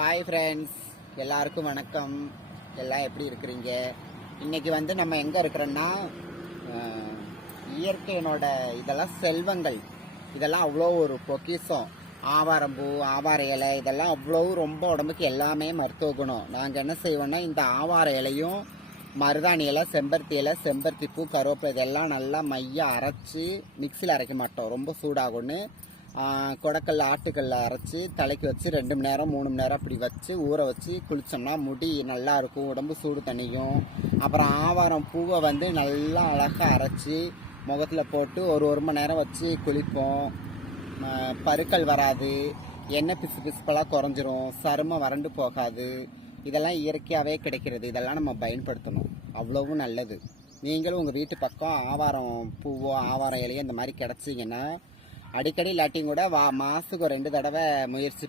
Hi friends, எல்லாருக்கும் வணக்கம். எல்லாம் எப்படி இருக்கிறீங்க? இன்னைக்கு நம்ம எங்கே இருக்கிறோன்னா, இயற்கையினோட இதெல்லாம் செல்வங்கள். இதெல்லாம் அவ்வளோ ஒரு பொக்கிஷம். ஆவாரம்பூ, ஆவார இலை இதெல்லாம் அவ்வளோ ரொம்ப உடம்புக்கு எல்லாமே மருத்துவ குணம். நாங்கள் என்ன செய்வோன்னா, இந்த ஆவார இலையும் மருதாணி இலை, செம்பருத்தி இலை, செம்பருத்தி பூ, கருவேப்பிலை இதெல்லாம் நல்லா மையாக அரைச்சி மிக்சியில் அரைக்க மாட்டோம். ரொம்ப சூடாகும்னு கொடக்கல்ல ஆட்டுக்கல்ல அரைச்சி தலைக்கு வச்சு 2 மணி நேரம் 3 மணி நேரம் அப்படி வச்சு ஊற வச்சு குளித்தோம்னா முடி நல்லாயிருக்கும், உடம்பு சூடு தணியும். அப்புறம் ஆவாரம் பூவை நல்லா அழகாக அரைச்சி முகத்தில் போட்டு ஒரு மணி நேரம் வச்சு குளிப்போம். பருக்கள் வராது, எண்ணெய் பிசு பிசுப்பெல்லாம் குறைஞ்சிரும், சருமம் வறண்டு போகாது. இதெல்லாம் இயற்கையாகவே கிடைக்கிறது. இதெல்லாம் நம்ம பயன்படுத்தணும், அவ்வளவும் நல்லது. நீங்களும் உங்கள் வீட்டு பக்கம் ஆவாரம் பூவோ ஆவாரம் இலையோ இந்த மாதிரி கிடச்சிங்கன்னா அடிக்கடி இல்லாட்டியும் கூட மாதத்துக்கு 2 தடவை முயற்சி